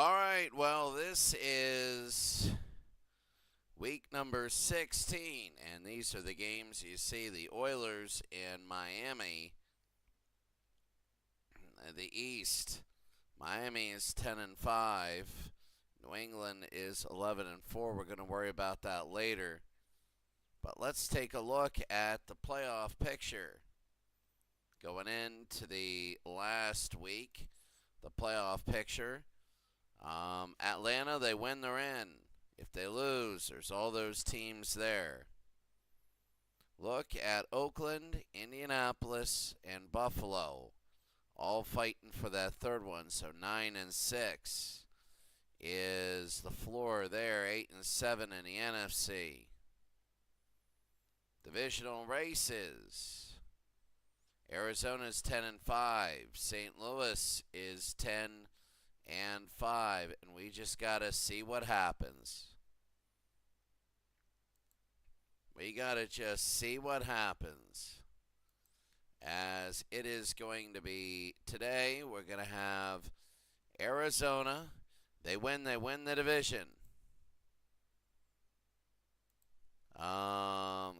All right, well, this is week number 16, and these are the games you see. The Oilers in Miami, the East. Miami is 10-5. New England is 11-4. We're going to worry about that later. But let's take a look at the playoff picture. Going into the last week, the playoff picture. Atlanta, they win, they're in. If they lose, there's all those teams there. Look at Oakland, Indianapolis, and Buffalo, all fighting for that third one. So 9-6 is the floor there. 8-7 in the NFC. Divisional races. Arizona's 10-5. St. Louis is 10-5, and we just gotta see what happens. We gotta just see what happens. As it is going to be today, we're gonna have Arizona. They win the division.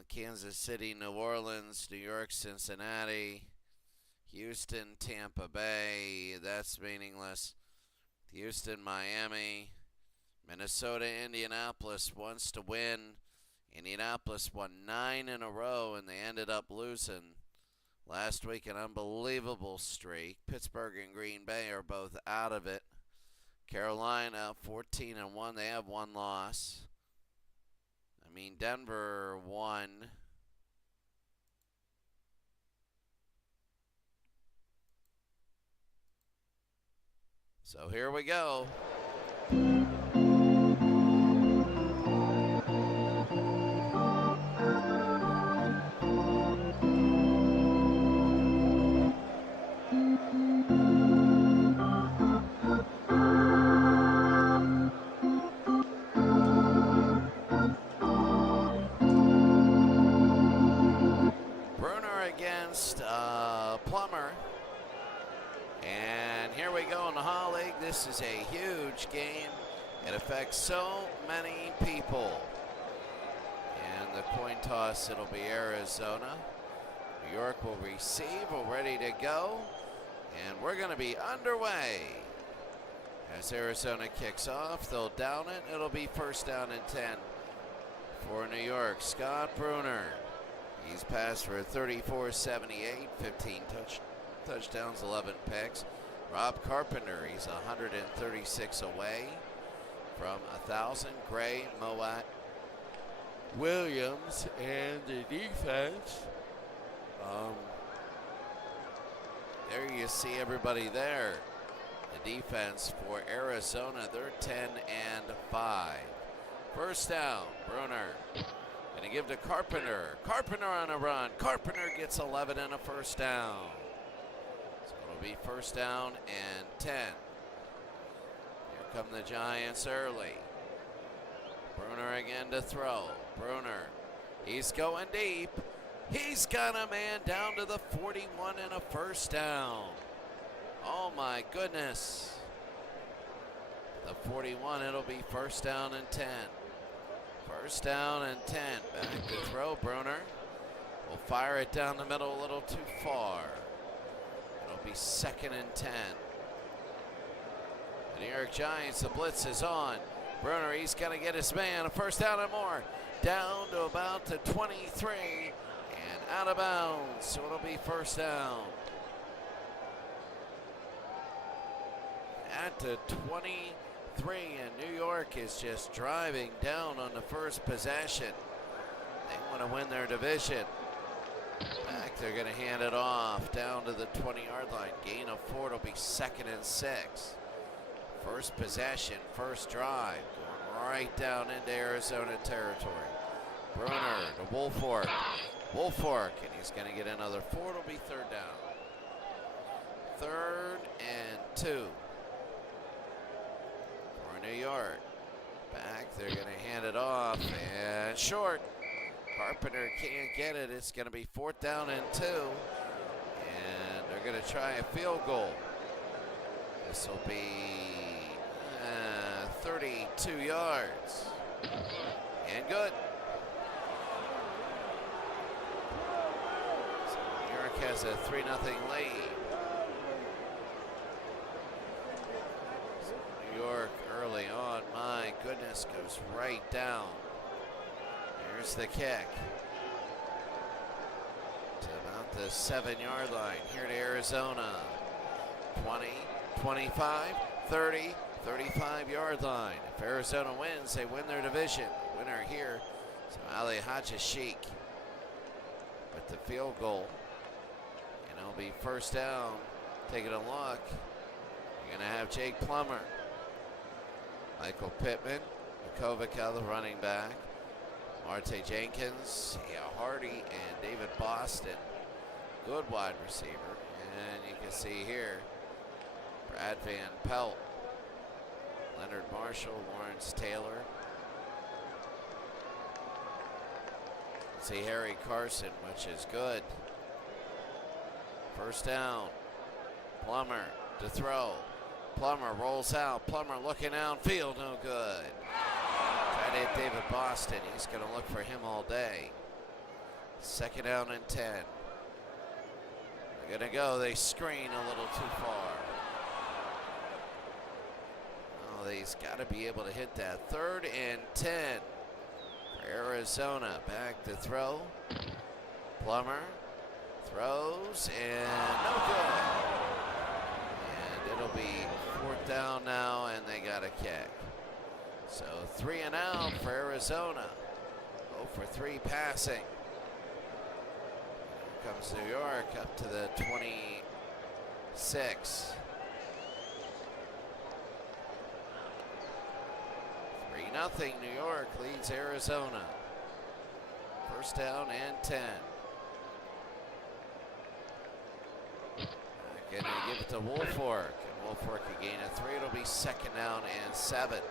Kansas City, New Orleans, New York, Cincinnati, Houston, Tampa Bay. That's meaningless. Houston, Miami, Minnesota, Indianapolis wants to win. Indianapolis won 9 in a row, and they ended up losing last week, an unbelievable streak. Pittsburgh and Green Bay are both out of it. Carolina, 14-1. They have one loss. Denver won. So here we go. Plummer. And here we go in the Hall League. This is a huge game. It affects so many people. And the coin toss, it'll be Arizona. New York will receive. We're ready to go. And we're going to be underway. As Arizona kicks off, they'll down it. It'll be first down and 10 for New York. Scott Bruner. He's passed for 34-78, 15 touchdowns, 11 picks. Rob Carpenter, he's 136 away from 1,000. Gray, Mowat, Williams, and the defense. There you see everybody there. The defense for Arizona, they're 10-5. First down, Bruner. Going to give to Carpenter. Carpenter on a run. Carpenter gets 11 and a first down. So it'll be first down and 10. Here come the Giants early. Bruner again to throw. Bruner, he's going deep. He's got a man down to the 41 and a first down. Oh my goodness. The 41, it'll be first down and 10. First down and 10. Back to throw. Bruner will fire it down the middle a little too far. It'll be second and 10. The New York Giants, the blitz is on. Bruner, he's going to get his man. A first down and more. Down to about the 23 and out of bounds. So it'll be first down. At the 23. And New York is just driving down on the first possession. They want to win their division. Back, they're going to hand it off down to the 20-yard line. Gain of 4, it'll be second and 6. First possession, first drive, going right down into Arizona territory. Bruner to Woolfolk. Woolfolk, and he's going to get another 4, it'll be third down. Third and 2. New York. Back, they're going to hand it off, and short. Carpenter can't get it. It's going to be fourth down and 2, and they're going to try a field goal. This will be 32 yards. And good. So New York has a 3-0 lead. So New York early on, my goodness, goes right down. Here's the kick. To about the 7-yard line. Here to Arizona. 20, 25, 30, 35-yard line. If Arizona wins, they win their division. Winner here, so Ali Hajashik with the field goal. And it'll be first down. Taking a look. You're going to have Jake Plummer. Michael Pittman, Makovica, the running back. Marte Jenkins, Hardy, and David Boston. Good wide receiver. And you can see here, Brad Van Pelt, Leonard Marshall, Lawrence Taylor. See Harry Carson, which is good. First down. Plummer to throw. Plummer rolls out. Plummer looking downfield, no good. Try to hit David Boston. He's going to look for him all day. Second down and 10. They're going to go. They screen a little too far. Oh, he's got to be able to hit that. Third and 10 for Arizona. Back to throw. Plummer throws and no good. And it'll be fourth down now, and they got a kick. So 3 and out for Arizona. 0 for 3 passing. Here comes New York up to the 26. 3-0 New York leads Arizona. First down and 10. Going to give it to Woolfolk. And Woolfolk can gain a 3. It'll be second down and 7.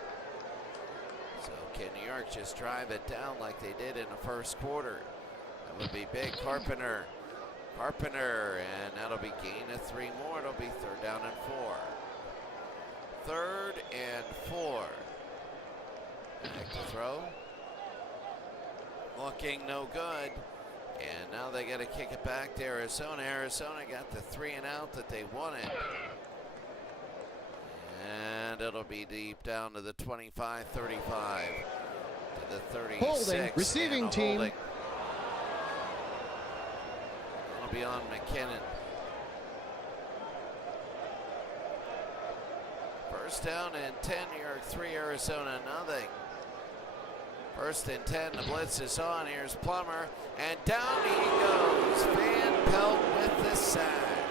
So can New York just drive it down like they did in the first quarter? That would be big. Carpenter, and that'll be gain of 3 more. It'll be third down and 4. Third and 4. Back to throw. Looking no good. And now they got to kick it back to Arizona. Arizona got the 3 and out that they wanted. And it'll be deep down to the 25, 35, to the 36. Holding, receiving team. Holding. It'll be on McKinnon. First down and 10, New York 3, Arizona nothing. First and 10, the blitz is on. Here's Plummer, and down he goes. Van Pelt with the sack.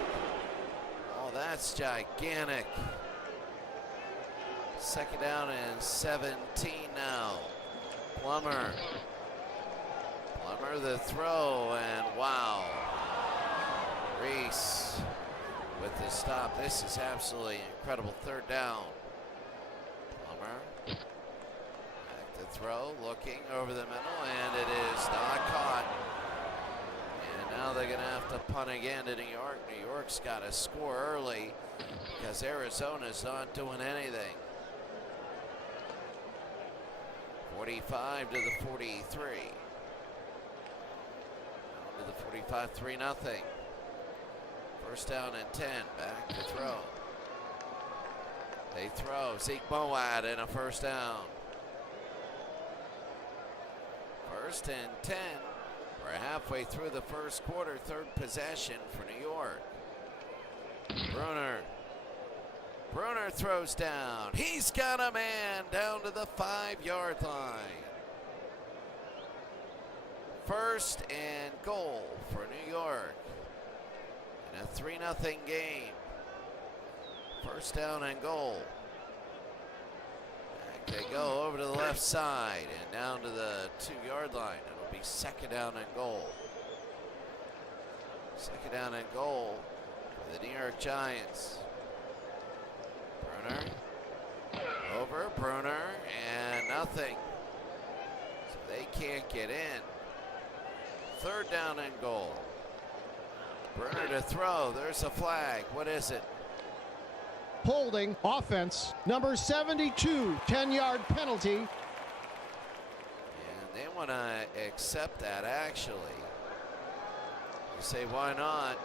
Oh, that's gigantic. Second down and 17 now. Plummer the throw, and wow. Reese with the stop. This is absolutely incredible. Third down. Plummer. Throw, looking over the middle, and it is not caught. And now they're going to have to punt again to New York. New York's got to score early because Arizona's not doing anything. 45 to the 43. To the 45, 3-0. First down and 10, back to throw. They throw, Zeke Moad in a first down. First and 10. We're halfway through the first quarter. Third possession for New York. Bruner throws down. He's got a man down to the 5-yard line. First and goal for New York in a 3-0 game. First down and goal. They go over to the left side and down to the 2-yard line. It'll be second down and goal. Second down and goal for the New York Giants. Bruner, and nothing. So they can't get in. Third down and goal. Bruner to throw. There's a flag. What is it? Holding offense. Number 72, 10-yard penalty. And they want to accept that, actually. You say, why not?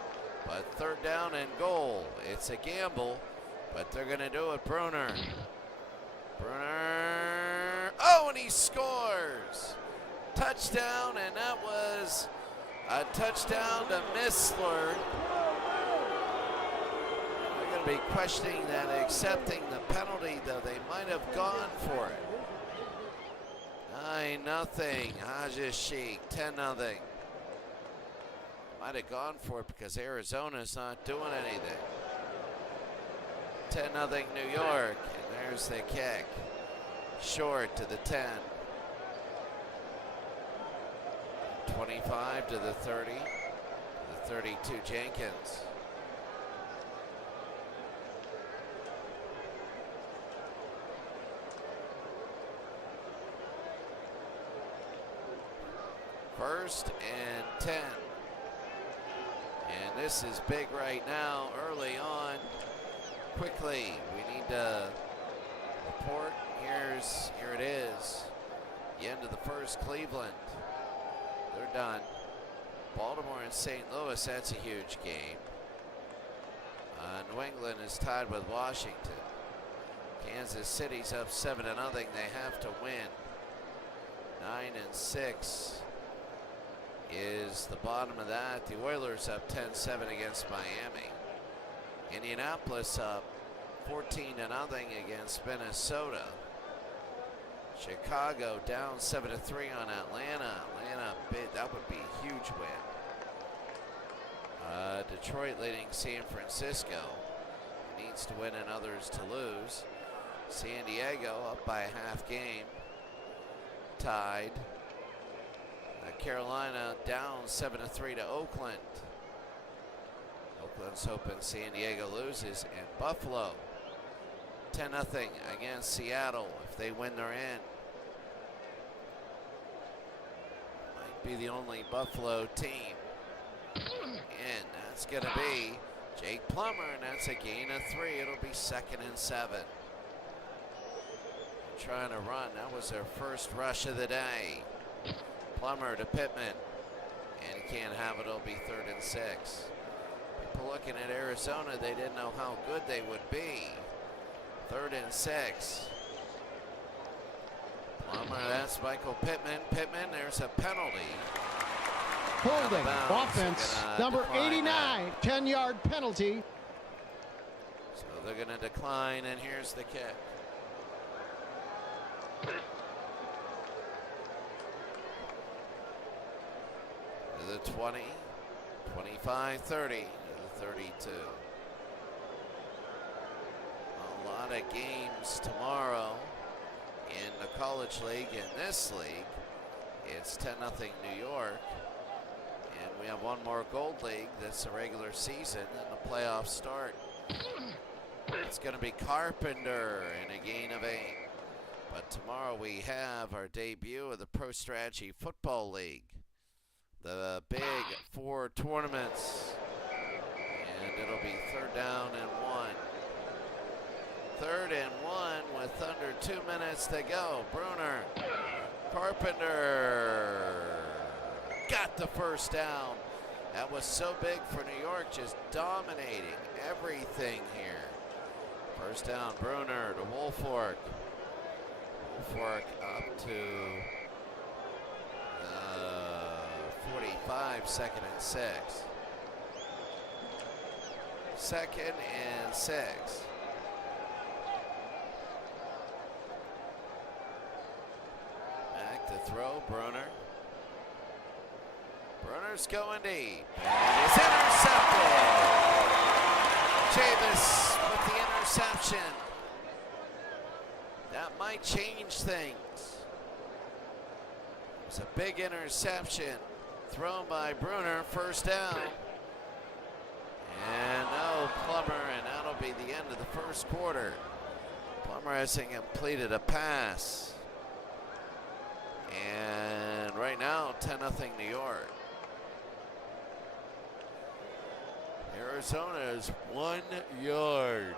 But third down and goal. It's a gamble, but they're going to do it. Bruner. Oh, and he scores. Touchdown, and that was a touchdown to Missler. They're going to be questioning that, accepting the penalty, though they might have gone for it. 9-0, Haja Sheikh, 10-0. Might have gone for it because Arizona's not doing anything. 10-0 New York, and there's the kick. Short to the 10. 25 to the 30. To the 32, Jenkins. First and 10. And this is big right now, early on. Quickly, we need to report. Here it is. The end of the first, Cleveland. They're done. Baltimore and St. Louis, that's a huge game. New England is tied with Washington. Kansas City's up 7-0. They have to win. 9-6 is the bottom of that. The Oilers up 10-7 against Miami. Indianapolis up 14-0 against Minnesota. Chicago down 7-3 on Atlanta. That would be a huge win. Detroit leading San Francisco. Needs to win and others to lose. San Diego up by a half game. Tied. Carolina down 7-3 to Oakland. Oakland's hoping San Diego loses. And Buffalo 10-0 against Seattle. If they win, they're in. Might be the only Buffalo team. And that's going to be Jake Plummer, and that's a gain of 3. It'll be 2nd and 7. Trying to run. That was their first rush of the day. Plummer to Pittman. And he can't have it. It'll be 3rd and 6. People looking at Arizona, they didn't know how good they would be. 3rd and 6. Plummer, that's Michael Pittman. Pittman, there's a penalty. Holding offense, number 89, 10-yard penalty. So they're going to decline, and here's the kick. To the 20, 25, 30, to the 32. A lot of games tomorrow in the College League. In this league, it's 10-0 New York. And we have one more Gold League that's a regular season, and the playoffs start. It's going to be Carpenter in a gain of 8. But tomorrow we have our debut of the Pro Strategy Football League. The big 4 tournaments. And it'll be 3rd down and 1. 3rd and 1 with under 2 minutes to go. Bruner, Carpenter. Got the first down. That was so big for New York, just dominating everything here. First down, Bruner to Woolfolk. Woolfolk up to 45, 2nd and 6. 2nd and 6. Back to throw, Bruner. Bruner's going deep, and it's intercepted. Chavis with the interception. That might change things. It was a big interception thrown by Bruner, first down. And no Plummer, and that'll be the end of the first quarter. Plummer hasn't completed a pass. And right now, 10-0 New York. Arizona is 1 yard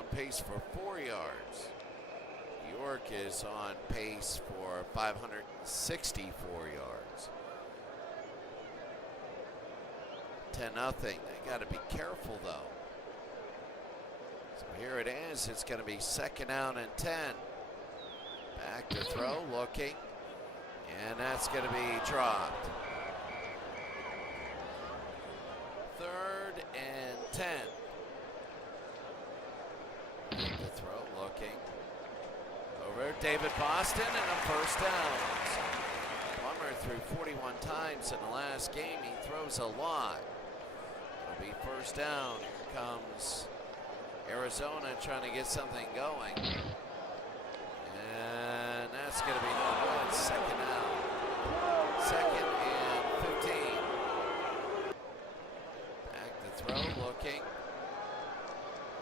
on pace for 4 yards. York is on pace for 564 yards. 10-0. They got to be careful though. So here it is. It's going to be 2nd down and 10. Back to throw, looking, and that's going to be dropped. 3rd and 10. Back to throw, looking. Over David Boston and a 1st down. Plummer threw 41 times in the last game. He throws a lot. It'll be 1st down. Here comes Arizona trying to get something going. And that's going to be no good. 2nd down. 2nd and 15. Back to throw, looking.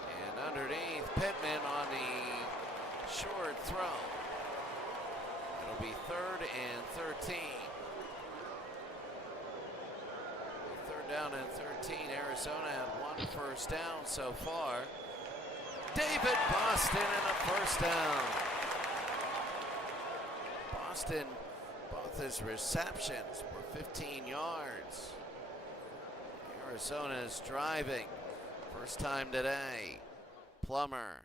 And underneath, Pittman on the short throw. It'll be 3rd and 13. 3rd down and 13. Arizona had 1 1st down so far. David Boston and a 1st down. Boston, both his receptions were 15 yards. Arizona is driving. 1st time today. Plummer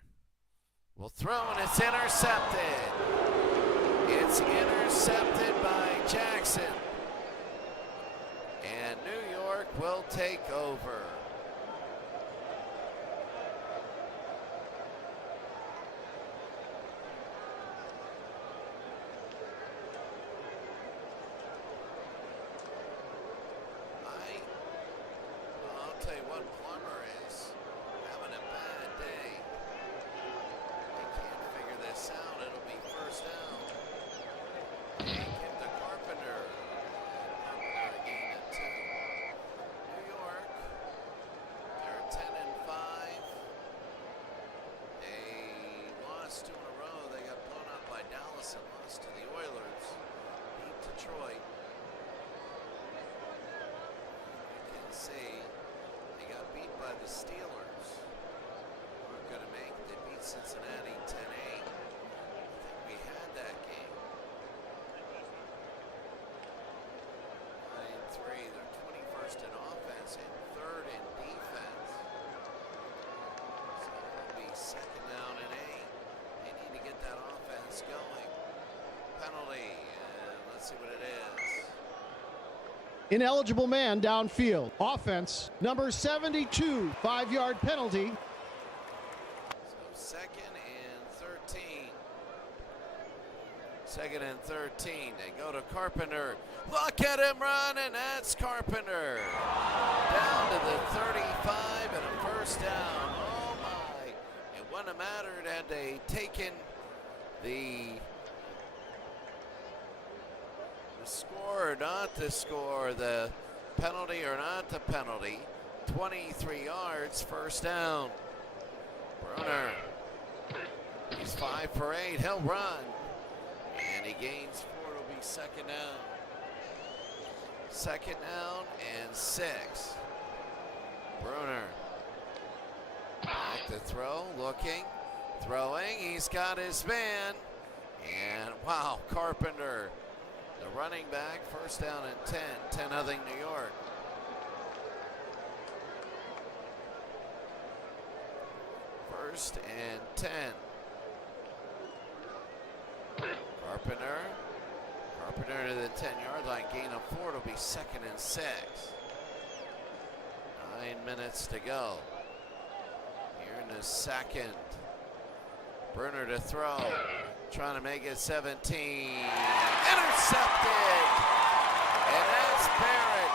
will throw, and it's intercepted. It's intercepted by Jackson. And New York will take over. I'll tell you what, Plummer is having a bad day. They can't figure this out. It'll be 1st down. They give to Carpenter. Carpenter again at 2. New York, they're 10 and 5. They lost 2 in a row. They got blown out by Dallas and lost to the Oilers. Beat Detroit. You can see they got beat by the Steelers. Weren't going to make it. They beat Cincinnati 10-8. I think we had that game. 9-3. They're 21st in offense and 3rd in defense. So it'll be 2nd down and 8. They need to get that offense going. Penalty, and let's see what it is. Ineligible man downfield. Offense, number 72, 5-yard penalty. So 2nd and 13. 2nd and 13. They go to Carpenter. Look at him run, and that's Carpenter. Down to the 35 and a 1st down. Oh my. It wouldn't have mattered had they taken the score or not the score, the penalty or not the penalty. 23 yards, 1st down. Brunner, he's 5 for 8, he'll run. And he gains 4, it'll be 2nd down. 2nd down and 6. Brunner, back to throw, looking, throwing, he's got his man. And wow, Carpenter, the running back, 1st down and 10, 10-0 New York. First and 10. Carpenter to the 10-yard line, gain of 4, it'll be 2nd and 6. 9 minutes to go. Here in the 2nd. Brunner to throw, trying to make it 17. Intercepted! And that's Barrett.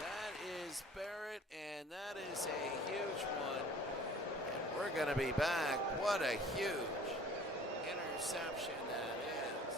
That is Barrett, and that is a huge one. And we're going to be back. What a huge interception that is.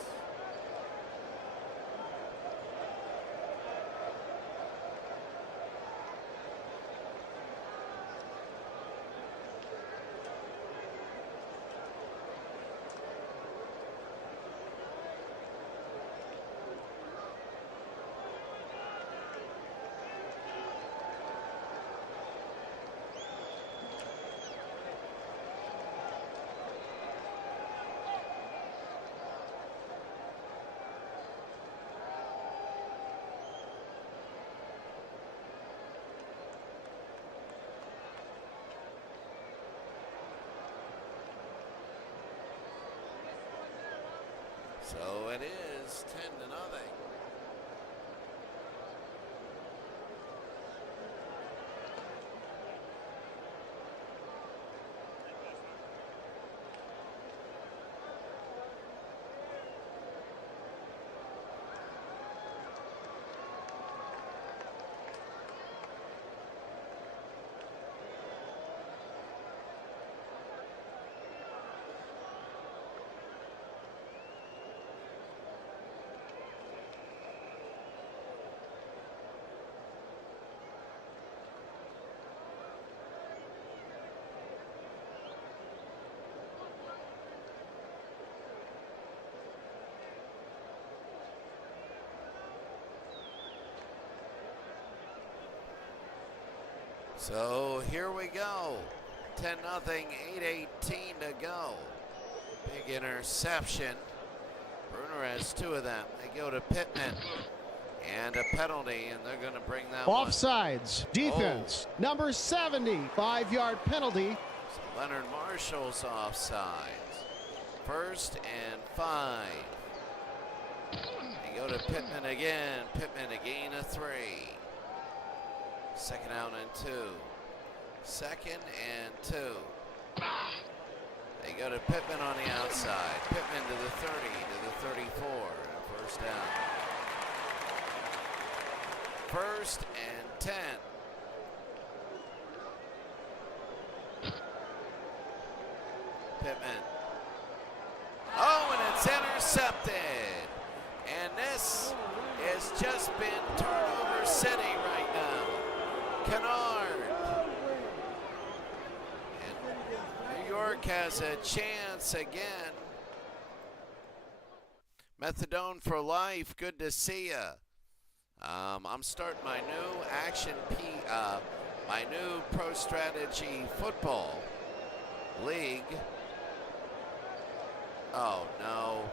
So it is 10-0. So here we go. 10-0, 8:18 to go. Big interception. Bruner has two of them. They go to Pittman. And a penalty, and they're going to bring that Offsides. Defense. Number 70. 5-yard penalty. So Leonard Marshall's offsides. 1st and 5. They go to Pittman again. Pittman a gain of 3. 2nd out and 2. 2nd and 2. They go to Pittman on the outside. Pittman to the 30, to the 34. And 1st down. 1st and 10. Pittman. Oh, and it's intercepted. And this has just been turnover city right now. Kennard. And New York has a chance again. Methadone for life. Good to see ya. I'm starting my new my new Pro Strategy Football League. Oh no.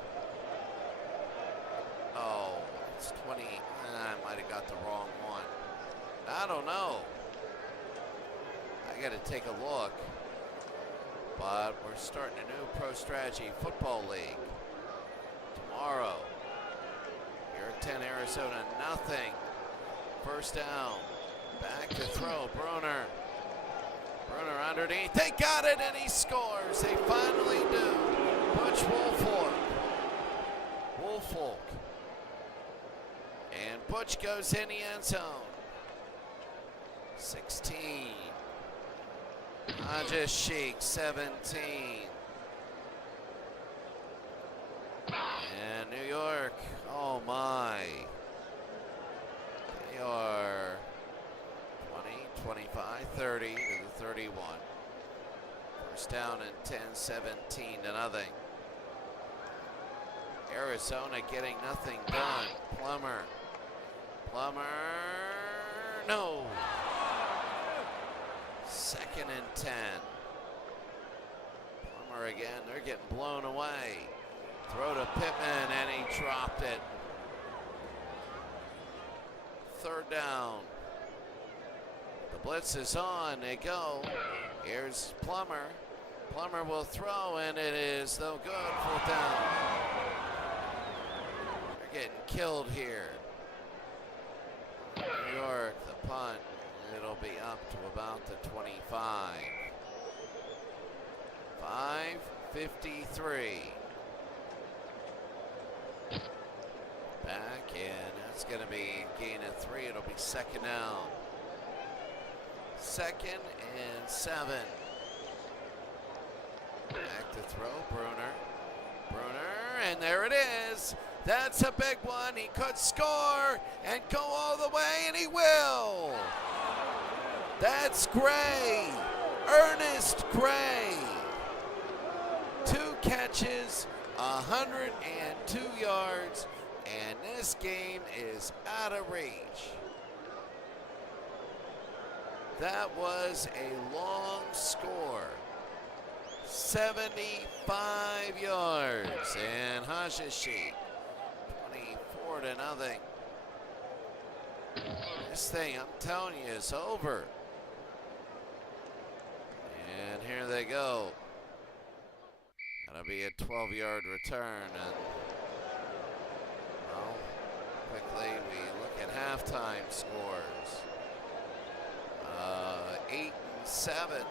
Oh, it's 20. I might have got the wrong one. I don't know. I got to take a look. But we're starting a new Pro Strategy Football League tomorrow. Here at 10, Arizona, nothing. 1st down. Back to throw. Bruner. Bruner underneath. They got it, and he scores. They finally do. Butch Woolfolk. Woolfolk. And Butch goes in the end zone. 16. Hodges Sheik, 17. And New York, oh my. They are 20, 25, 30 to the 31. 1st down and 10, 17 to nothing. Arizona getting nothing done. Plummer. No. 2nd and 10. Plummer again, they're getting blown away. Throw to Pittman, and he dropped it. 3rd down. The blitz is on, they go. Here's Plummer. Plummer will throw, and it is no good. 4th down. They're getting killed here. New York, the punt. It'll be up to about the 25. 5:53. Back, and that's going to be a gain of 3. It'll be 2nd down. 2nd and 7. Back to throw, Bruner, and there it is. That's a big one. He could score and go all the way, and he will. That's Gray, Ernest Gray. 2 catches, 102 yards, and this game is out of reach. That was a long score. 75 yards, and Hashishi, 24 to nothing. This thing, I'm telling you, is over. And here they go. That'll be a 12-yard return, and Quickly, we look at halftime scores. 8-7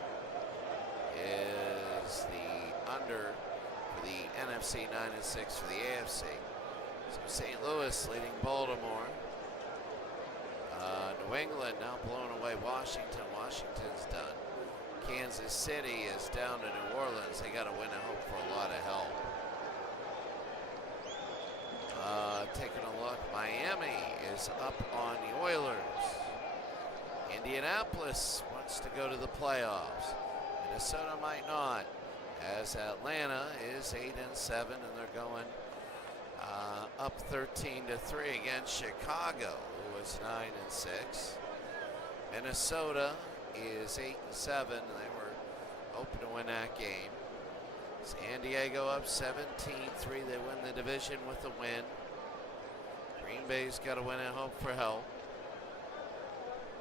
is the under for the NFC, 9-6 for the AFC. So St. Louis leading Baltimore. New England now blowing away Washington. Washington's done. Kansas City is down to New Orleans. They got to win and hope for a lot of help. Taking a look, Miami is up on the Oilers. Indianapolis wants to go to the playoffs. Minnesota might not, as Atlanta is 8-7 and they're going up 13-3 against Chicago, who was 9-6. Minnesota is 8-7, and they were hoping to win that game. San Diego up 17-3. They win the division with a win. Green Bay's got to win and hope for help.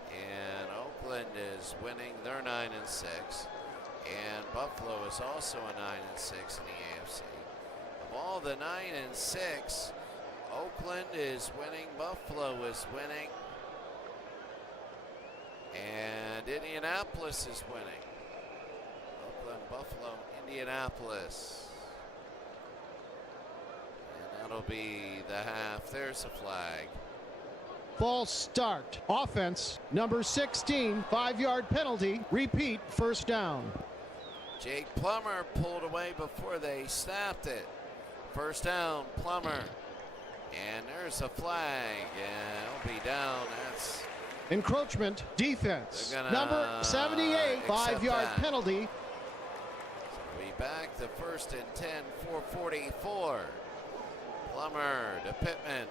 And Oakland is winning. They're 9-6. And Buffalo is also a 9-6 in the AFC. Of all the 9-6, Oakland is winning. Buffalo is winning. And Indianapolis is winning. Oakland, Buffalo, Indianapolis. And that'll be the half. There's a flag. False start. Offense, number 16, 5-yard penalty. Repeat, first down. Jake Plummer pulled away before they snapped it. First down, Plummer. And there's a flag. And it'll be down. That's encroachment, defense. Number 78, 5-yard penalty. So we back to 1st and 10, 4:44. Plummer to Pittman.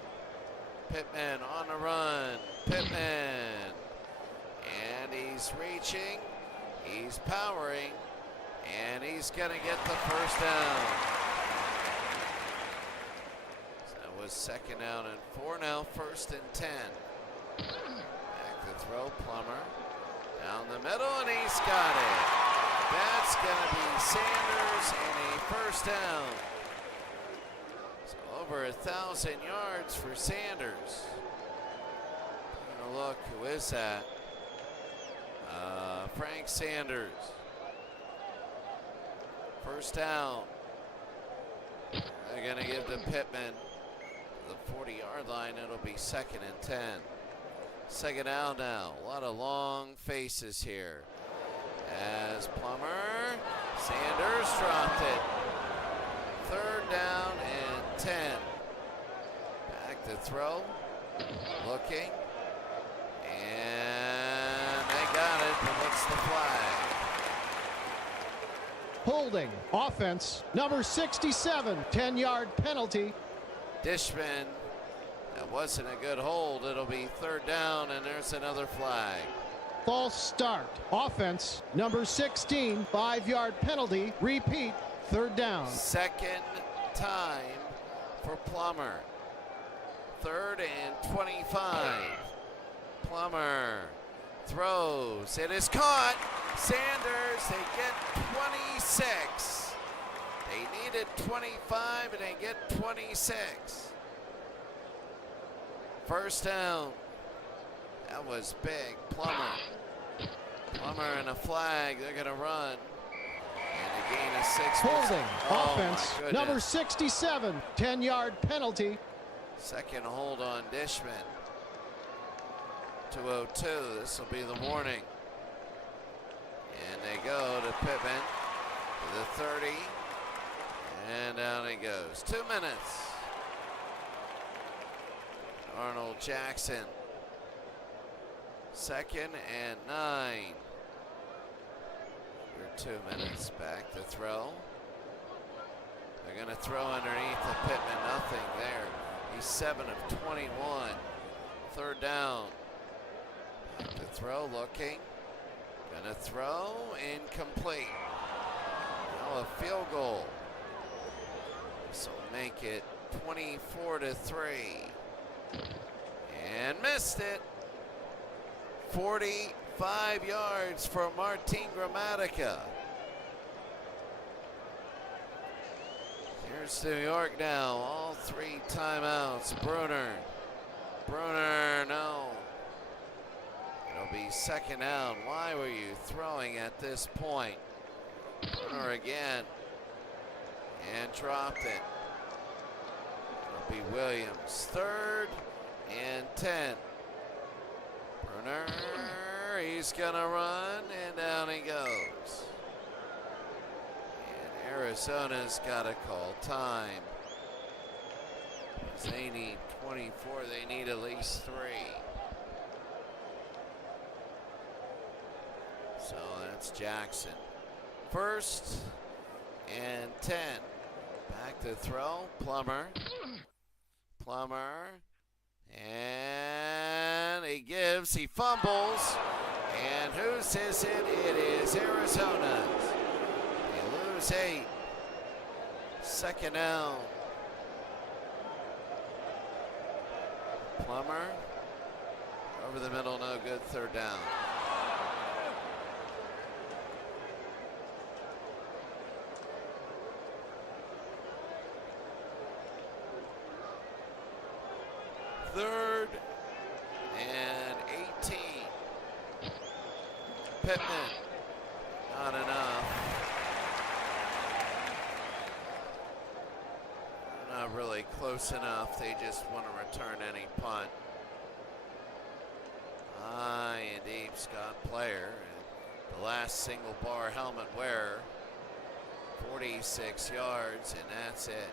Pittman on the run. Pittman. And he's reaching. He's powering. And he's going to get the first down. So that was 2nd down and 4. Now 1st and 10. Back to throw, Plummer. Down the middle, and he's got it. That's going to be Sanders and a first down. So over 1,000 yards for Sanders. Taking a look, who is that? Frank Sanders. First down. They're going to give to Pittman. The 40-yard line, it'll be 2nd and 10. 2nd down now. A lot of long faces here. As Plummer, Sanders dropped it. 3rd down and 10. Back to throw. Looking. And they got it, but what's the flag? Holding. Offense, number 67, 10-yard penalty. Dishman, that wasn't a good hold. It'll be 3rd down, and there's another flag. False start. Offense, number 16, 5-yard penalty. Repeat, 3rd down. 2nd time for Plummer. 3rd and 25. Plummer throws. It is caught. Sanders, they get 26. They needed 25, and they get 26. First down. That was big. Plummer and a flag. They're going to run. And a gain of 6. Holding. Offense, my number 67, 10-yard penalty. 2nd hold on Dishman. 2:02. This will be the warning. And they go to Pittman to the 30. And down he goes. 2 minutes. Arnold Jackson. 2nd and 9. We're 2 minutes. Back to throw. They're going to throw underneath the Pittman. Nothing there. He's 7 of 21. 3rd down. Back to throw. Looking. Gonna throw. Incomplete. Now a field goal. This will make it 24-3. And missed it. 45 yards for Martin Gramatica. Here's New York now. All 3 timeouts. Bruner Bruner, no. It'll be second down. Why were you throwing at this point? Bruner again. And dropped it. It'll be Williams. 3rd and 10. Bruner, he's gonna run, and down he goes. And Arizona's gotta call time. They need 24, they need at least 3. So that's Jackson. 1st and 10. Back to throw, Plummer. And he fumbles. And whose is it? It is Arizona's. They lose 8. Second down. Plummer. Over the middle, no good. 3rd down. Third and 18. Pittman, not enough. Not really close enough. They just want to return any punt. High and deep, Scott Player, the last single bar helmet wearer. 46 yards, and that's it.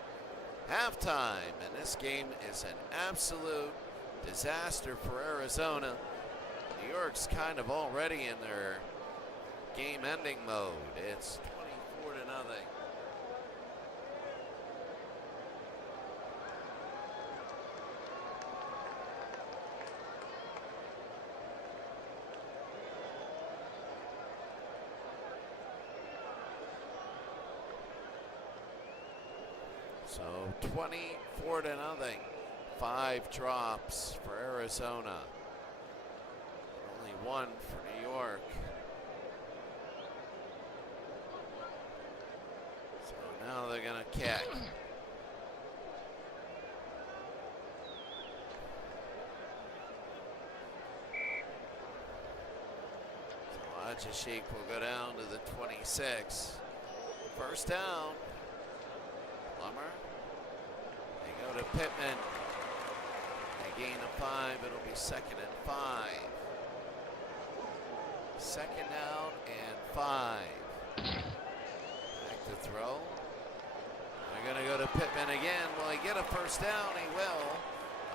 Halftime, and this game is an absolute disaster for Arizona. New York's kind of already in their game-ending mode. It's 24-0. So 24-0. 5 drops for Arizona. Only 1 for New York. So now they're going to kick. So Ajashik will go down to the 26. 1st down. Plummer. They go to Pittman. They gain a 5. It'll be 2nd and 5. 2nd down and 5. Back to throw. They're going to go to Pittman again. Will he get a 1st down? He will.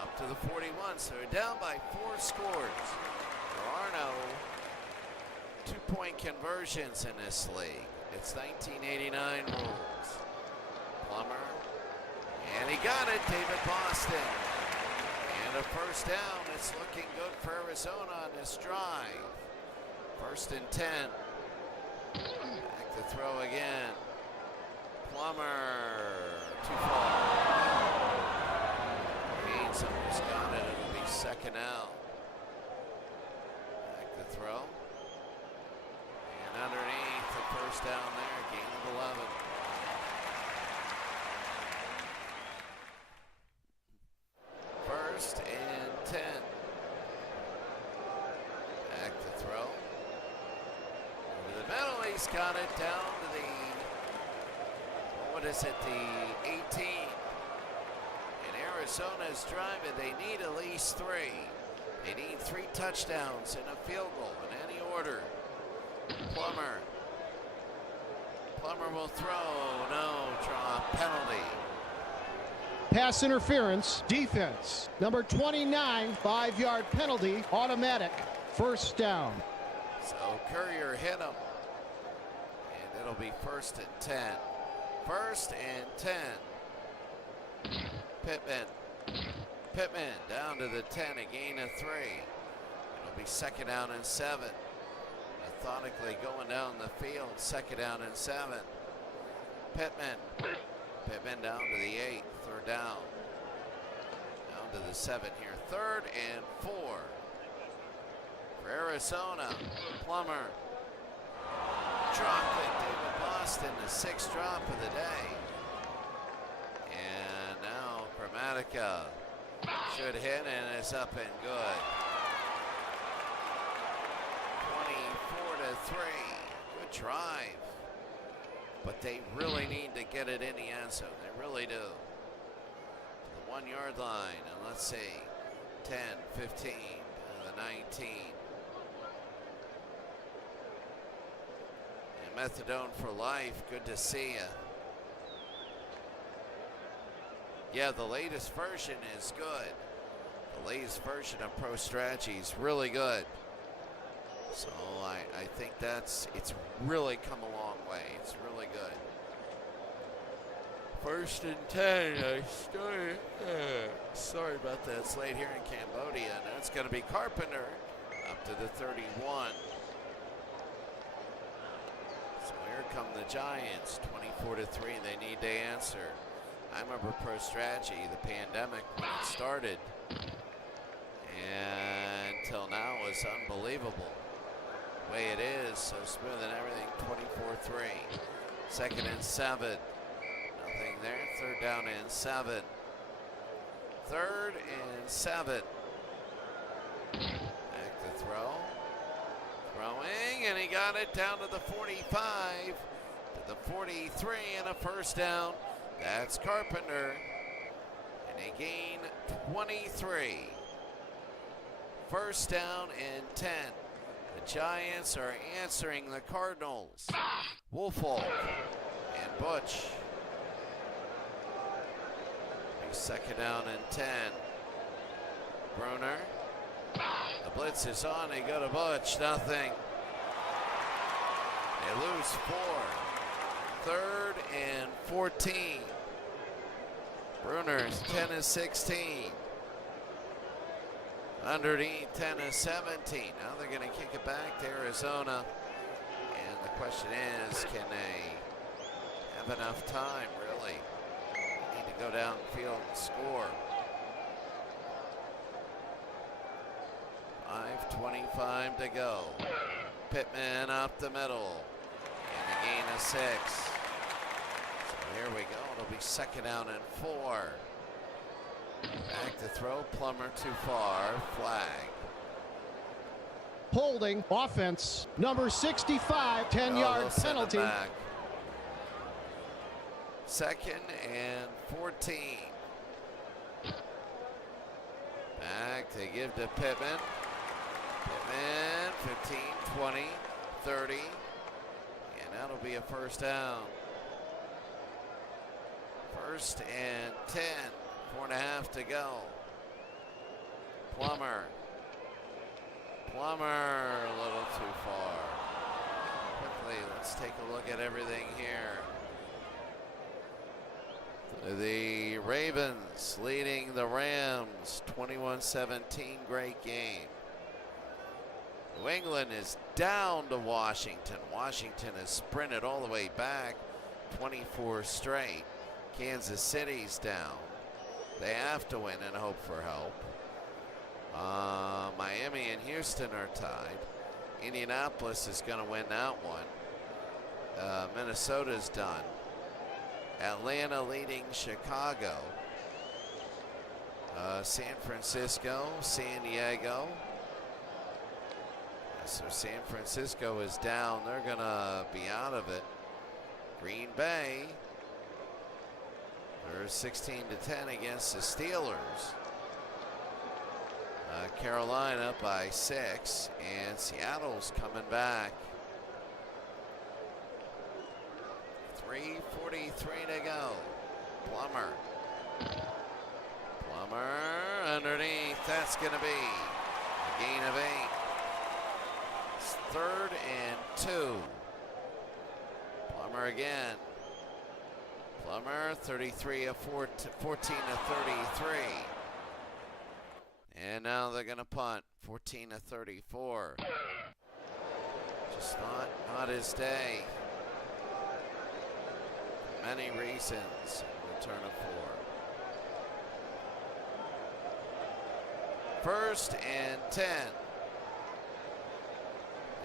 Up to the 41. So they're down by 4 scores. There are no 2-point conversions in this league. It's 1989 rules. Plummer. And he got it, David Boston. And a 1st down. It's looking good for Arizona on this drive. 1st and 10. Back to throw again. Plummer. Too far. Haynes almost got it. It'll be 2nd out. Back to throw. And underneath the 1st down there. Gain of 11. First and 10. Back to throw. Over the middle, he's got it down to the, what is it, the 18. And Arizona's driving. They need at least 3. They need 3 touchdowns and a field goal in any order. Plummer. Plummer will throw. No, drop, penalty. Pass interference, defense. Number 29, 5-yard penalty, automatic. 1st down. So Courier hit him. And it'll be 1st and 10. 1st and 10. Pittman down to the 10, a gain of 3. It'll be 2nd down and 7. Methodically going down the field, 2nd down and 7. Pittman down to the 8, 3rd down. Down to the 7 here, 3rd and 4. For Arizona, Plummer. Dropped it, David Boston, the 6th drop of the day. And now Chromatica Good hit, and it's up and good. 24-3. Good drive. But they really need to get it in the end zone. They really do. To the 1 yard line. And let's see. 10, 15, the 19. And methadone for life. Good to see you. Yeah, the latest version is good. The latest version of Pro Strategy is really good. So I think it's really come a long way. It's really good. 1st and 10. Sorry about that. It's late here in Cambodia. Now it's going to be Carpenter up to the 31. So here come the Giants. 24-3. They need to answer. I remember Pro Strategy, the pandemic when it started, and until now it's unbelievable. The way it is, so smooth and everything. 24-3. 2nd and 7. Nothing there. 3rd down and 7. 3rd and 7. Back to throw. Throwing, and he got it down to the 45, to the 43, and a 1st down. That's Carpenter, and they gain 23. 1st down and 10. The Giants are answering the Cardinals. Wolfolk and Butch. 2nd down and 10. Bruner. The blitz is on. They go to Butch. Nothing. They lose 4. 3rd and 14. Bruner's 10-16. Underneath 10-17. Now they're going to kick it back to Arizona. And the question is, can they have enough time, really? They need to go downfield and score. 5:25 to go. Pittman up the middle. And a gain of 6. Here we go. It'll be 2nd down and 4. Back to throw. Plummer too far. Flag. Holding offense. Number 65. 10-yard penalty. 2nd and 14. Back to give to Pittman. Pittman. 15, 20, 30. And that'll be a 1st down. 1st and 10. 4.5 to go. Plummer. Plummer a little too far. Quickly, let's take a look at everything here. The Ravens leading the Rams 21-17. Great game. New England is down to Washington. Washington has sprinted all the way back 24 straight. Kansas City's down. They have to win and hope for help. Miami and Houston are tied. Indianapolis is going to win that one. Minnesota's done. Atlanta leading Chicago. San Francisco, San Diego. So San Francisco is down. They're going to be out of it. Green Bay. They're 16-10 against the Steelers. Carolina by 6, and Seattle's coming back. 3:43 to go. Plummer. Plummer underneath. That's going to be a gain of 8. It's 3rd and 2. Plummer again. Plummer 33 of 14 to 33. And now they're going to punt 14 to 34. Just not his day. Many reasons. Return of 4. 1st and 10.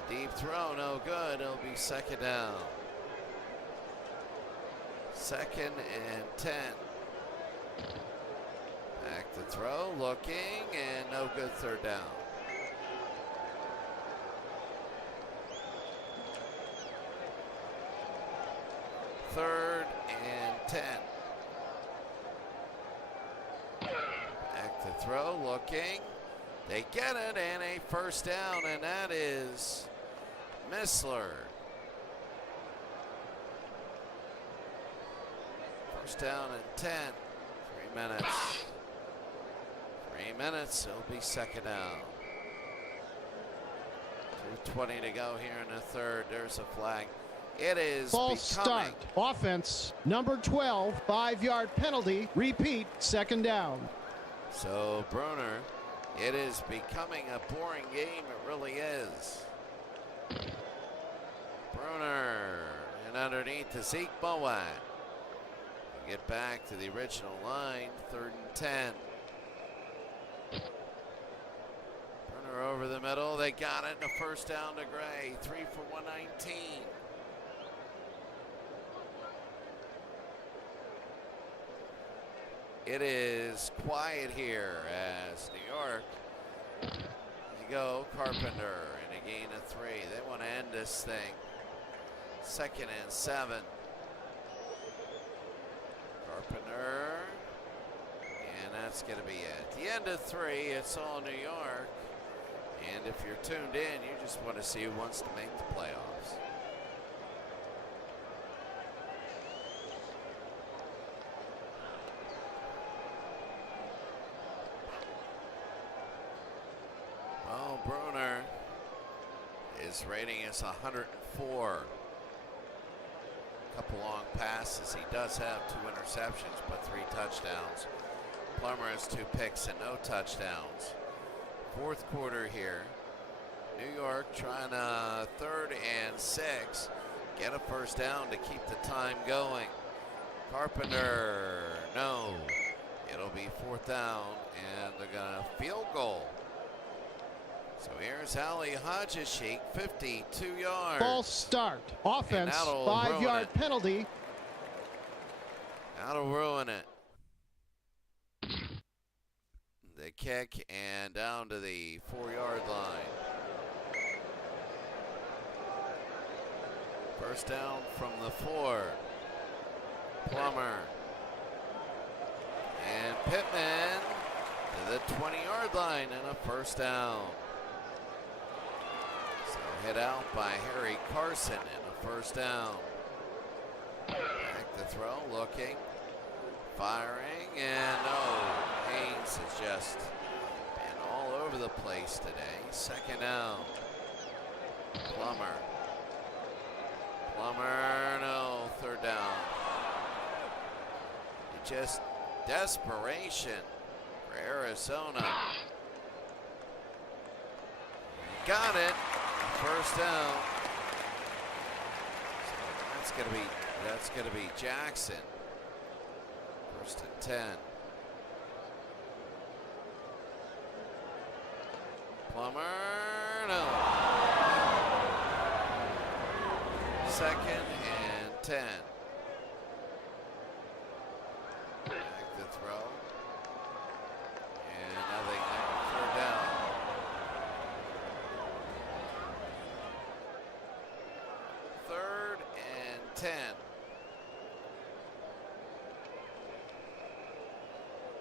The deep throw, no good. It'll be 2nd down. 2nd and 10. Back to throw, looking, and no good. Third down. Third and 10. Back to throw, looking. They get it, and a first down, and that is Missler. First down and 10. 3 minutes. 3 minutes, it'll be second down. 2:20 to go here in the third. There's a flag. It is false becoming. start. Offense, number 12, 5-yard penalty. Repeat, second down. So, Bruner, it is becoming a boring game. It really is. Bruner, and underneath to Zeke Bowen. Get back to the original line, 3rd and 10. Bruner over the middle. They got it, and a first down to Gray. 3 for 119. It is quiet here as New York, they go Carpenter and a gain of 3. They want to end this thing. 2nd and 7. Carpenter, and that's going to be it. At the end of 3, it's all New York. And if you're tuned in, you just want to see who wants to make the playoffs. Well, Bruner, his rating is 104. Couple long passes. He does have 2 interceptions, but 3 touchdowns. Plummer has 2 picks and no touchdowns. 4th quarter here. New York trying a 3rd and 6. Get a first down to keep the time going. Carpenter, no. It'll be 4th down, and they're going to field goal. So here's Ali Hajishik, 52 yards. False start. Offense, that'll 5-yard penalty. That'll ruin it. The kick and down to the 4-yard line. First down from the 4. Plummer. And Pittman to the 20-yard line and a first down. So hit out by Harry Carson and a first down. Back to throw, looking, firing, and no. Haynes has just been all over the place today. Second down. Plummer. Plummer, no. Third down. Just desperation for Arizona. Got it. First down. So that's gonna be Jackson. 1st and 10. Plummer, no. 2nd and 10. Back to throw. And nothing there. 3rd down. 3rd and 10.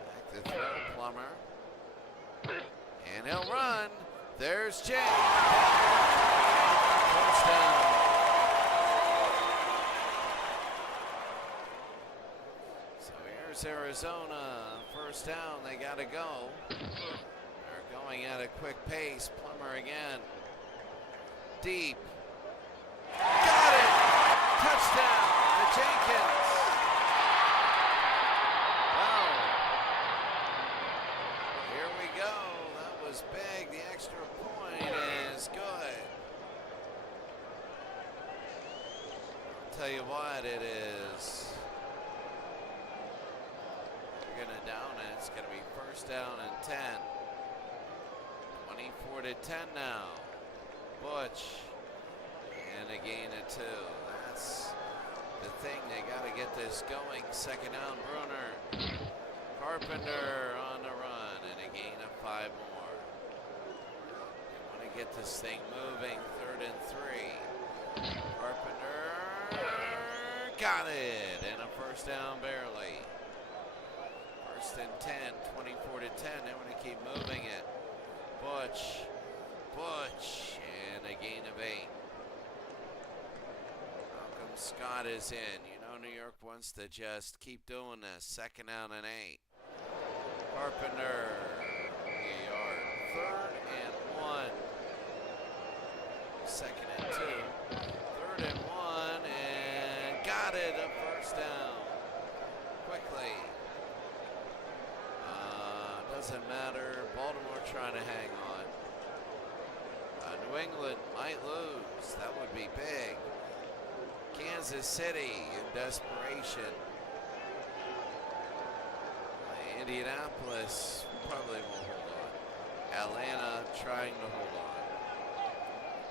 Back to throw, Plummer. And he'll run. There's Jay. First down. So here's Arizona. First down. They got to go. They're going at a quick pace. Plummer again. Deep. Got it. Touchdown to Jenkins. Wow. Here we go. That was big. The extra point is good. I'll tell you what, it is. You're going to down it. It's going to be first down and 10. 24 to 10 now. Butch. And a gain of 2. That's the thing. They got to get this going. Second down, Bruner. Carpenter on the run. 5 more. They want to get this thing moving. 3rd and 3. Carpenter got it, and a first down barely. 1st and 10, 24 to 10. They want to keep moving it. Butch, and a gain of 8. Malcolm Scott is in. You know New York wants to just keep doing this. 2nd down and 8. Carpenter, a yard. 3rd and 1. 2nd and 2. 3rd and 1, and got it, a first down. Quickly. Doesn't matter. Baltimore trying to hang on. New England might lose. That would be big. Kansas City in desperation. Indianapolis probably will hold on. Atlanta trying to hold on.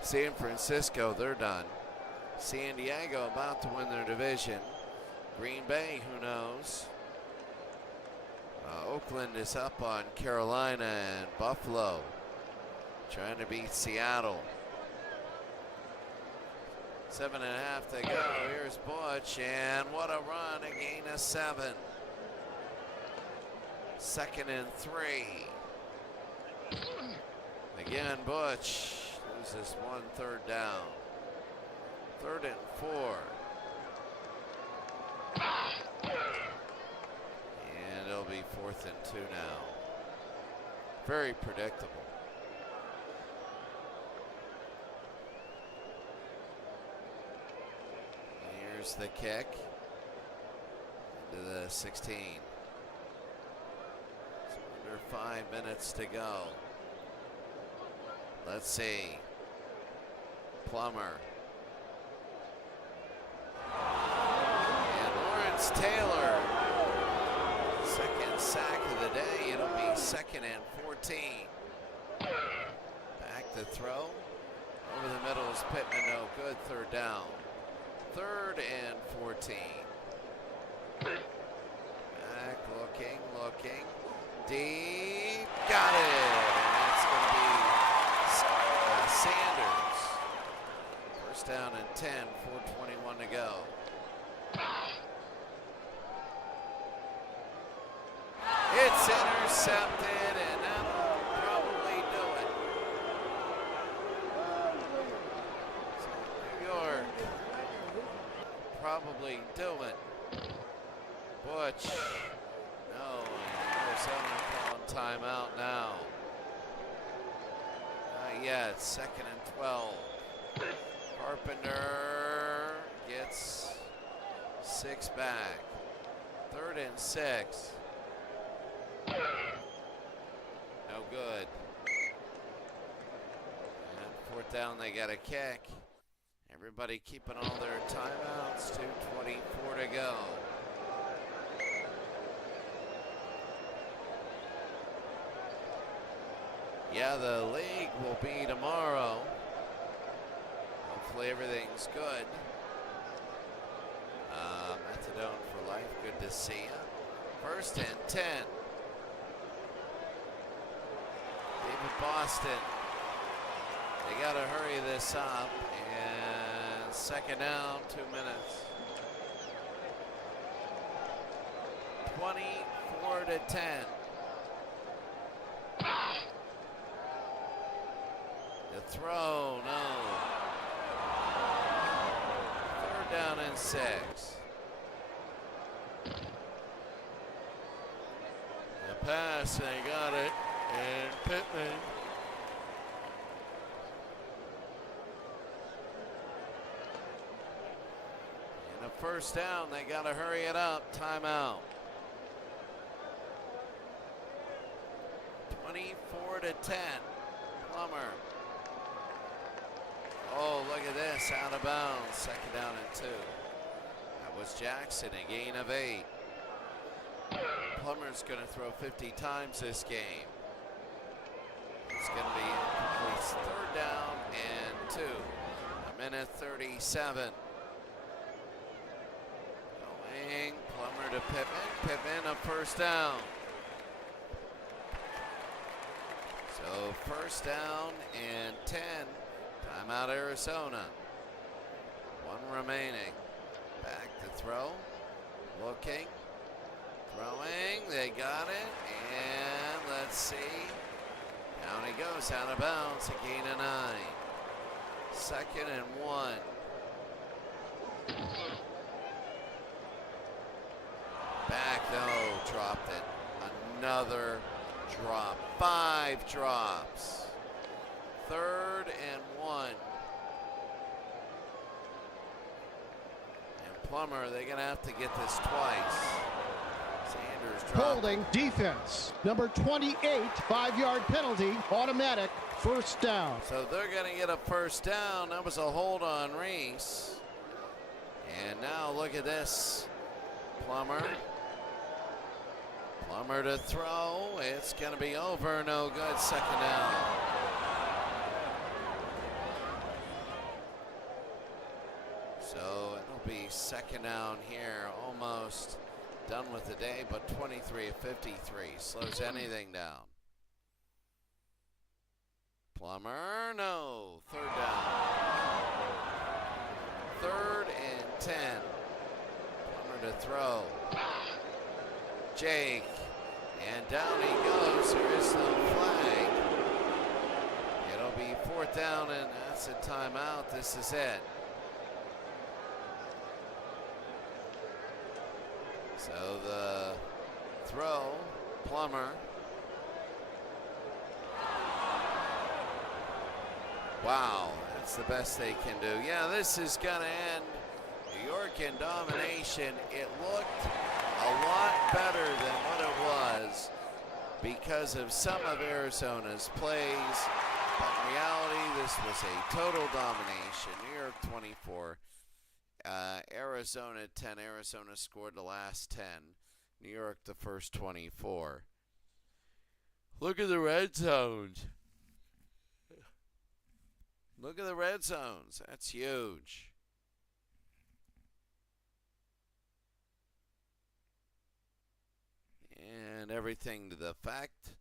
San Francisco, they're done. San Diego about to win their division. Green Bay, who knows? Oakland is up on Carolina, and Buffalo trying to beat Seattle. 7.5 to go. Here's Butch, and what a run, a gain of 7. 2nd and 3. Again, Butch loses 1 3rd down. 3rd and 4. And it'll be 4th and 2 now. Very predictable. Here's the kick into the 16. So under 5 minutes to go. Let's see. Plummer. And Lawrence Taylor. 2nd sack of the day. It'll be 2nd and 14. Back to throw. Over the middle is Pittman. No good. 3rd down. 3rd and 14. Back looking. Deep. Got it. And that's going to be Sanders. 1st down and 10. 4:21 to go. It's intercepted, and that'll probably do it. So New York probably do it. Butch, no, and Arizona calling timeout now. Not yet. 2nd and 12. Carpenter gets 6 back. 3rd and 6. No good. And 4th down, they got a kick. Everybody keeping all their timeouts. 2:24 to go. Yeah, the league will be tomorrow. Hopefully everything's good. Methadone for life, good to see you. 1st and 10. David Boston. They got to hurry this up. And 2nd down, 2 minutes. 24 to 10. The throw, no. 3rd down and 6. The pass, they got it. And Pittman. And a 1st down, they got to hurry it up. Timeout. 24 to 10. Plummer. Oh, look at this, out of bounds. 2nd down and 2. That was Jackson, a gain of 8. Plummer's going to throw 50 times this game. It's going to be incomplete. 3rd down and 2. 1:37. Going, Plummer to Pittman. Pittman, a 1st down. So first down and 10. Timeout Arizona. One remaining. Back to throw. Looking. Throwing. They got it. And let's see. Down he goes, out of bounds, a gain of 9. 2nd and 1. Back, no, dropped it. Another drop. 5 drops. 3rd and 1. And Plummer, they're going to have to get this twice. Sanders dropped. Holding defense. Number 28, 5-yard penalty, automatic, first down. So they're going to get a first down. That was a hold on Reese. And now look at this. Plummer to throw. It's going to be over. No good. 2nd down. So it'll be 2nd down here. Almost done with the day, but 23 of 53. Slows anything down. Plummer, no. 3rd down. 3rd and 10. Plummer to throw. Jake. And down he goes. There is no flag. It'll be 4th down, and that's a timeout. This is it. So the throw, Plummer. Wow, that's the best they can do. Yeah, this is going to end New York in domination. It looked a lot better than what it was because of some of Arizona's plays. But in reality, this was a total domination. New York 24. Arizona 10. Arizona scored the last 10. New York the first 24. Look at the red zones. Look at the red zones. That's huge. And everything to the fact.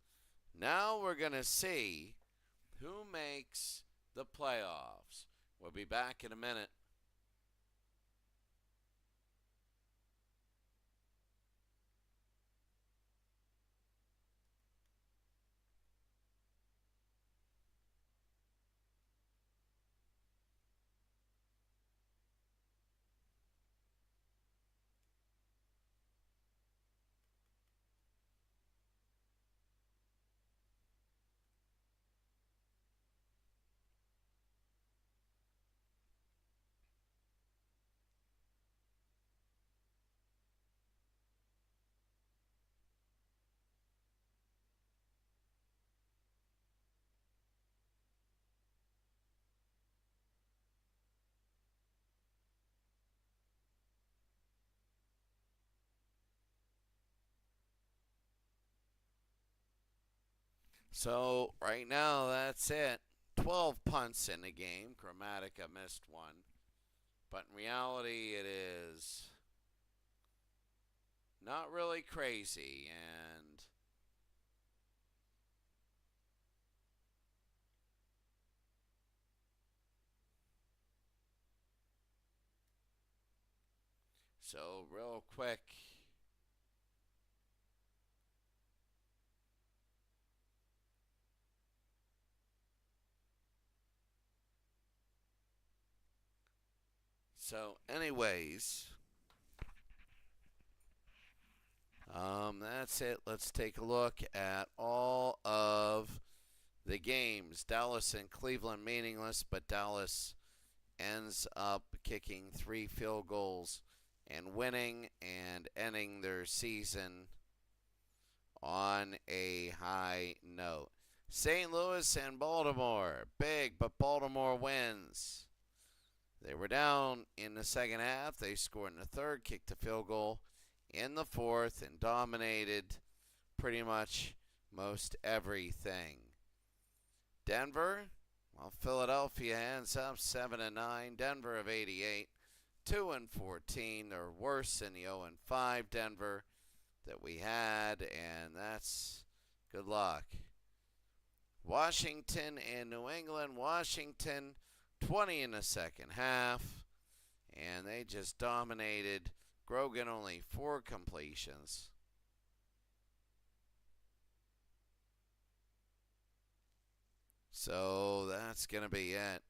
Now we're going to see who makes the playoffs. We'll be back in a minute. So right now, that's it. 12 punts in the game. Grammatica missed one. But in reality, it is not really crazy. And so real quick. So anyways, that's it. Let's take a look at all of the games. Dallas and Cleveland meaningless, but Dallas ends up kicking 3 field goals and winning and ending their season on a high note. St. Louis and Baltimore, big, but Baltimore wins. They were down in the second half. They scored in the third, kicked a field goal in the fourth, and dominated pretty much most everything. Denver, well, Philadelphia ends up 7-9. Denver of 88, 2-14. They're worse than the 0-5 Denver that we had, and that's good luck. Washington and New England. Washington 20 in the second half, and they just dominated. Grogan only 4 completions. So that's going to be it.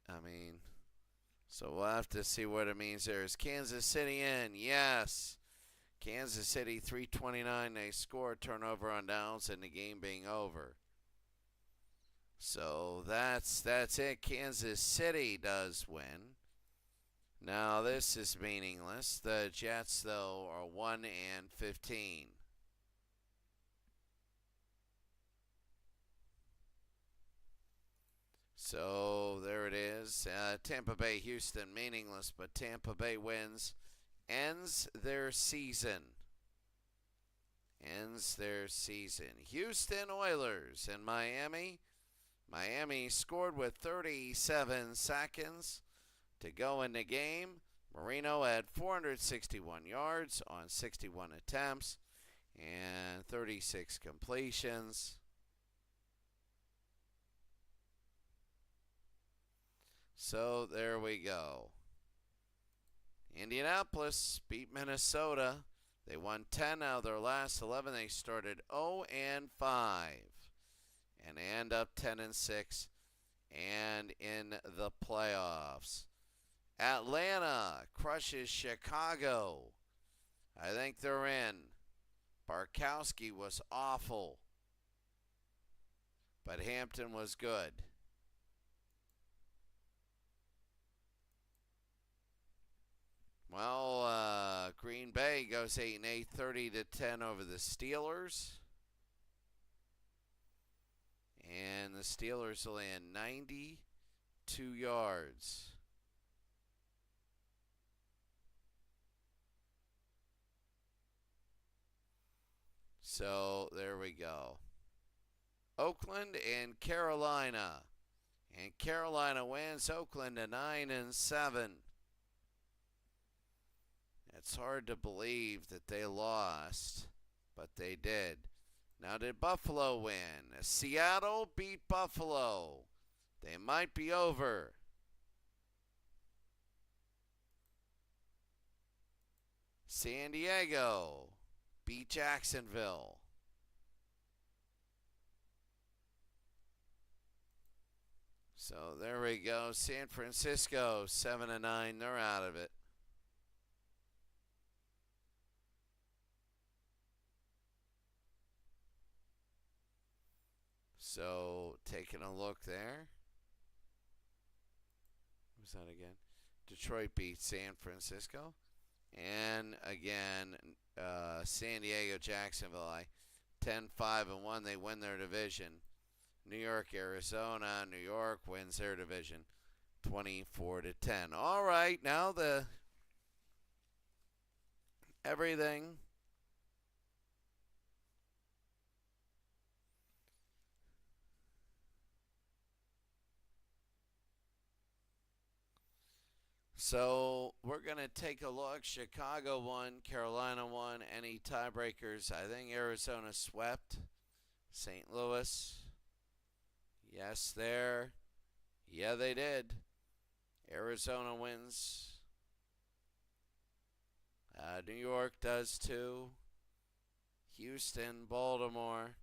So we'll have to see what it means there. Is Kansas City in? Yes. Kansas City 329. They score, turnover on downs, and the game being over. So that's it. Kansas City does win. Now this is meaningless. The Jets, though, are 1-15. So there it is. Tampa Bay, Houston, meaningless, but Tampa Bay wins. Ends their season. Houston Oilers and Miami. Miami scored with 37 seconds to go in the game. Marino had 461 yards on 61 attempts and 36 completions. So there we go. Indianapolis beat Minnesota. They won 10 out of their last 11. They started 0-5 and they end up 10-6 and in the playoffs. Atlanta crushes Chicago. I think they're in. Barkowski was awful, but Hampton was good. Well, Green Bay goes 8-8, 30-10 over the Steelers. And the Steelers will land 92 yards. So there we go. Oakland and Carolina. And Carolina wins. Oakland to 9-7. It's hard to believe that they lost, but they did. Now, did Buffalo win? Seattle beat Buffalo. They might be over. San Diego beat Jacksonville. So there we go. San Francisco 7-9. They're out of it. So taking a look there. Who's that again? Detroit beat San Francisco. And again, San Diego, Jacksonville, 10-5-1. They win their division. New York, Arizona. New York wins their division 24-10. All right, now everything. So we're going to take a look. Chicago won, Carolina won. Any tiebreakers? I think Arizona swept St. Louis. Yes, there. Yeah, they did. Arizona wins. New York does too. Houston, Baltimore,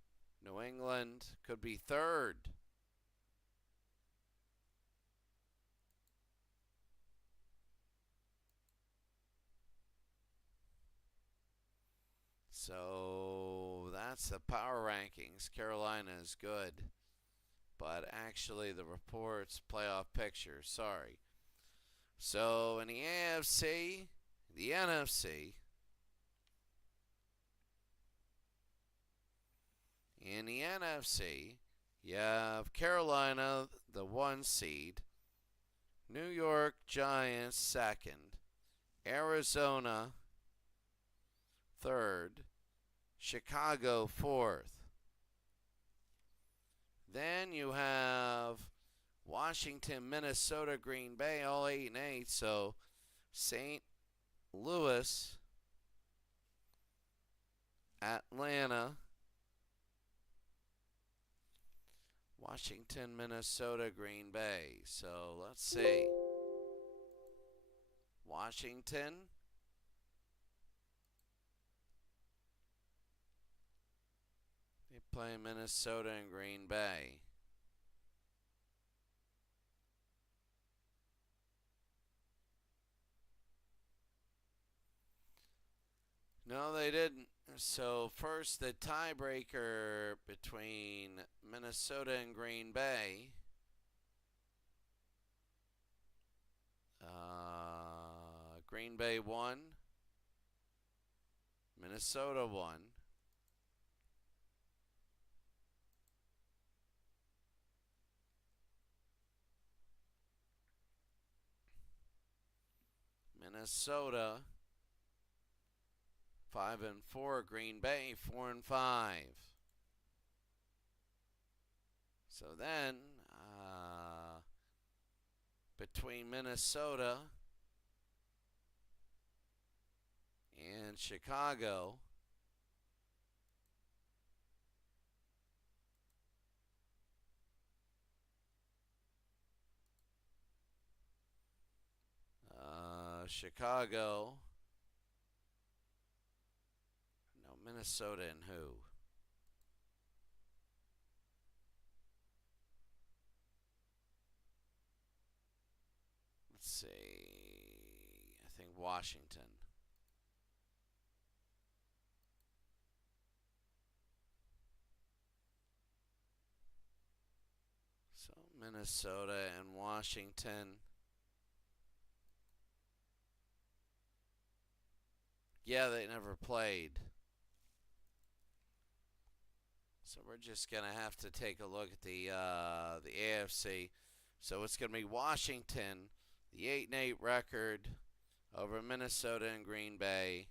New England could be third. So that's the power rankings. Carolina is good, but actually the reports playoff picture. Sorry. So in the AFC, the NFC, in the NFC, you have Carolina, the 1 seed, New York Giants 2nd, Arizona 3rd, Chicago 4th. Then you have Washington, Minnesota, Green Bay, all 8-8. So St. Louis, Atlanta, Washington, Minnesota, Green Bay. So let's see. Washington. They play Minnesota and Green Bay. No, they didn't. So first, the tiebreaker between Minnesota and Green Bay. Green Bay won. Minnesota won. Minnesota 5-4. Green Bay 4-5. So then, between Minnesota and Chicago, Chicago, no, Minnesota and who? Let's see. I think Washington. So Minnesota and Washington. Yeah, they never played. So we're just going to have to take a look at the AFC. So it's going to be Washington, the 8-8 record over Minnesota and Green Bay.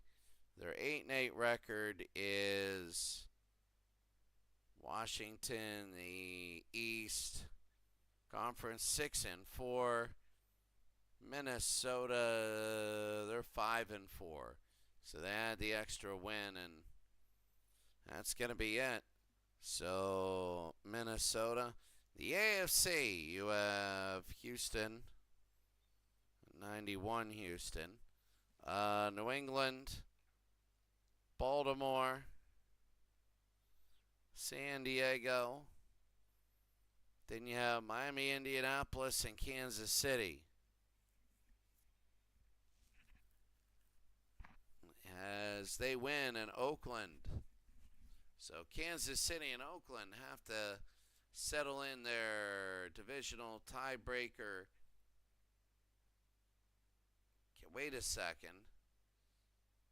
Their 8-8 record is Washington, the East Conference 6-4. Minnesota, they're 5-4. So they had the extra win, and that's going to be it. So Minnesota, the AFC, you have Houston, 91 Houston, New England, Baltimore, San Diego. Then you have Miami, Indianapolis, and Kansas City. As they win in Oakland. So Kansas City and Oakland have to settle in their divisional tiebreaker. Wait a second.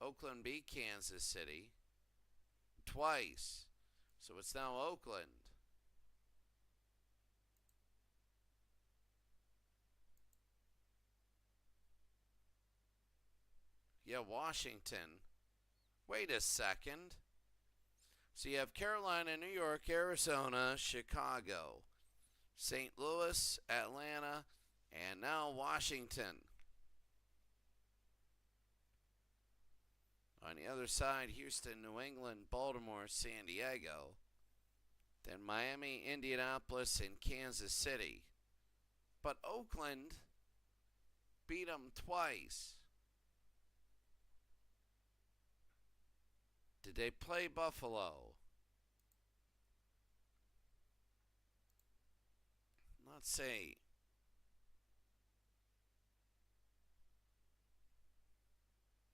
Oakland beat Kansas City twice. So it's now Oakland. Yeah, Washington. Wait a second. So you have Carolina, New York, Arizona, Chicago, St. Louis, Atlanta, and now Washington. On the other side, Houston, New England, Baltimore, San Diego. Then Miami, Indianapolis, and Kansas City. But Oakland beat them twice. Did they play Buffalo? Let's see.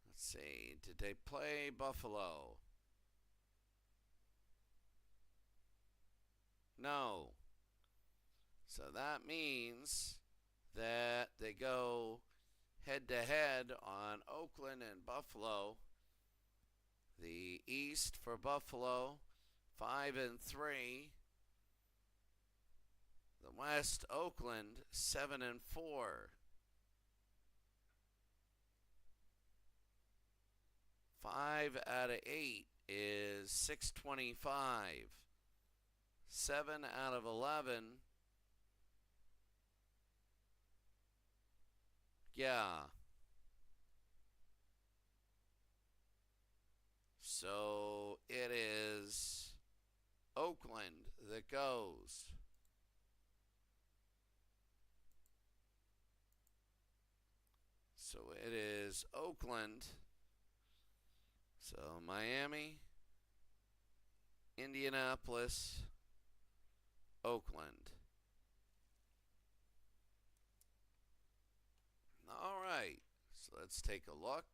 Let's see. Did they play Buffalo? No. So that means that they go head to head on Oakland and Buffalo. The East for Buffalo, 5-3. The West, Oakland, 7-4. 5 out of 8 is 625. 7 out of 11. Yeah. So it is Oakland that goes. So it is Oakland. So Miami, Indianapolis, Oakland. All right, so let's take a look.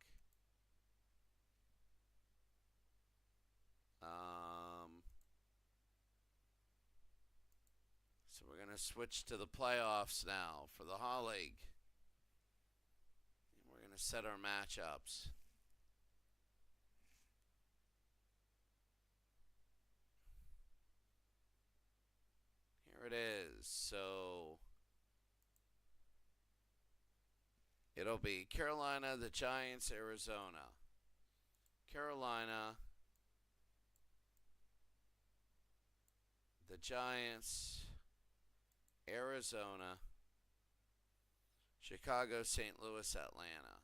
So we're going to switch to the playoffs now for the Hall League. And we're going to set our matchups. Here it is. So it'll be Carolina, the Giants, Arizona. Carolina, the Giants, Arizona, Chicago, St. Louis, Atlanta.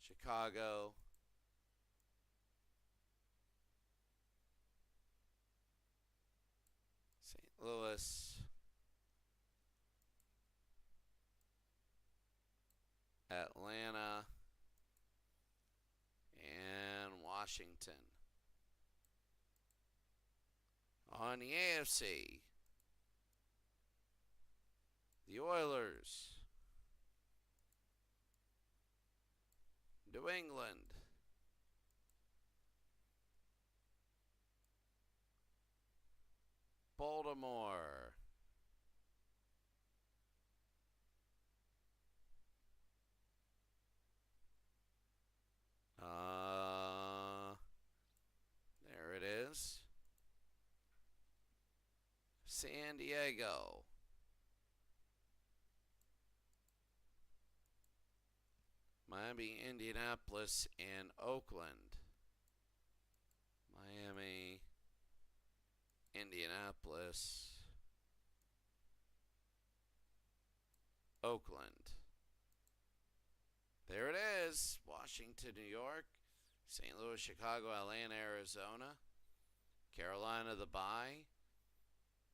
Chicago, St. Louis, Atlanta, and Washington. On the AFC, the Oilers, New England, Baltimore, there it is, San Diego, Miami, Indianapolis, and Oakland. Miami, Indianapolis, Oakland. There it is. Washington, New York, St. Louis, Chicago, Atlanta, Arizona, Carolina, the bye,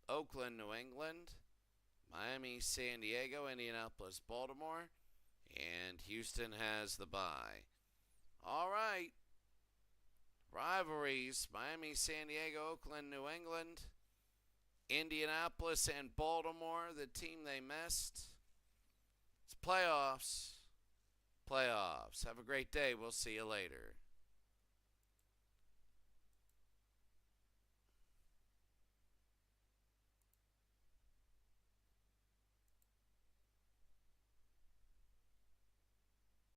Oakland, New England, Miami, San Diego, Indianapolis, Baltimore, and Houston has the bye. All right. Rivalries, Miami, San Diego, Oakland, New England, Indianapolis, and Baltimore, the team they missed. It's playoffs. Playoffs. Have a great day. We'll see you later.